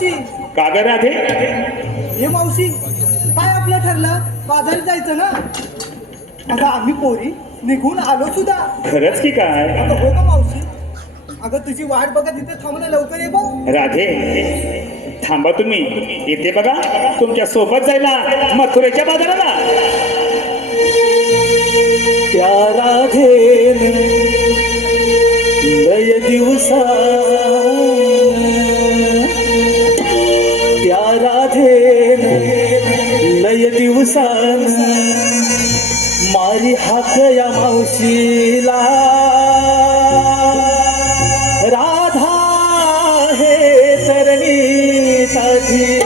का ग राधे हे मावशी काय आपलं ठरलं. बाजारी जायचं ना? अगं आम्ही पोरी निघून आलो सुद्धा. खरंच की काय? अगं हो का मावशी. अगं तुझी वाट बघत इथे थांबणं लवकर ये बघ. राधे थांबा तुम्ही. येते बघा तुमच्यासोबत जायला मथुरेच्या बाजाराला. त्या राधेन लय दिवसा त्या लय दिवसान मारी हाक या मावशीला. राधा हे तरणी साठी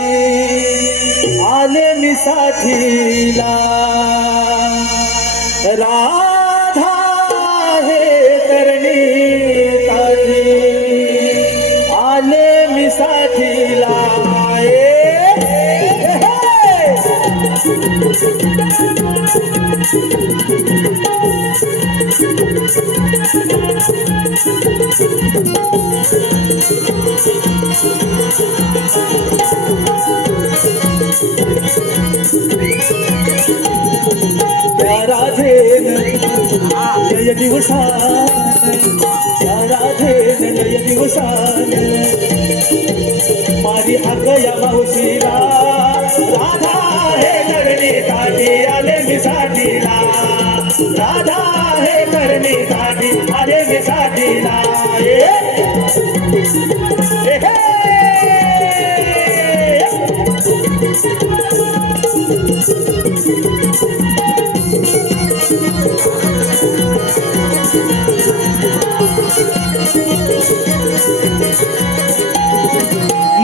आले मी साथीला. राधा त्या राधेन दिवसान. त्या राधेन दिवसान. माझी हाक या मावशीला. राधा हे करणे साठी अरे मी साठीला ए,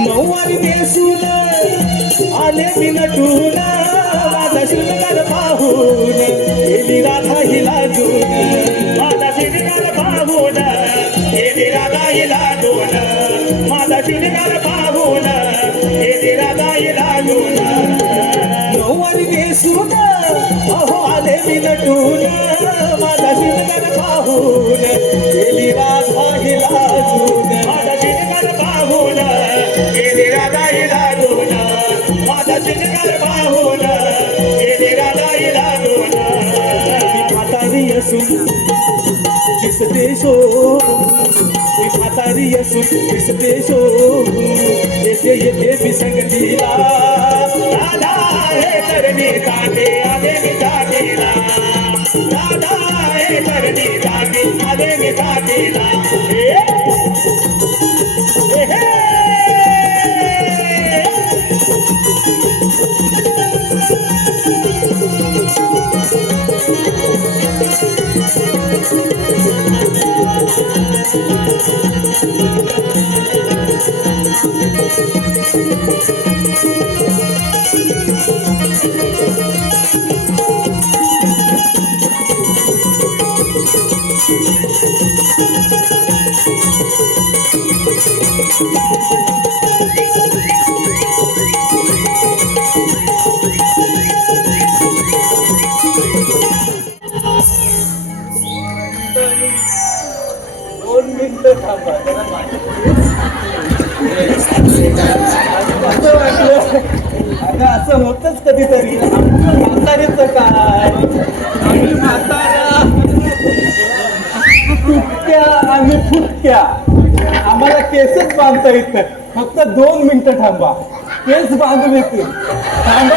नऊवारी नेसून आले मी नटून माझा शृंगार पाहून गेली राधा हिला जून माझा शृंगार पाहून गेली राधा हिला जून माझा शृंगार पाहून राधा हिला जून नऊवारी नेसून अहो आले मी नटून. माझा शृंगार पाहून गेली राधा हिला जून माझा शृंगार पाहून गेली राधा हिला जून माझा शृंगार असून दिसते शो मी म्हातारी असून दिसते शो येते येते मी संगतीला राधा हे करणे काटे आले मी जातीला राधा हे काटे आले मी दोन असं होतच कधीतरी. म्हातारीच काय? आम्ही म्हातारा फुटक्या आणि फुटक्या. आम्हाला केसच बांधता येत नाही. फक्त दोन मिनिटं थांबा. केस बांधून येते थांबा.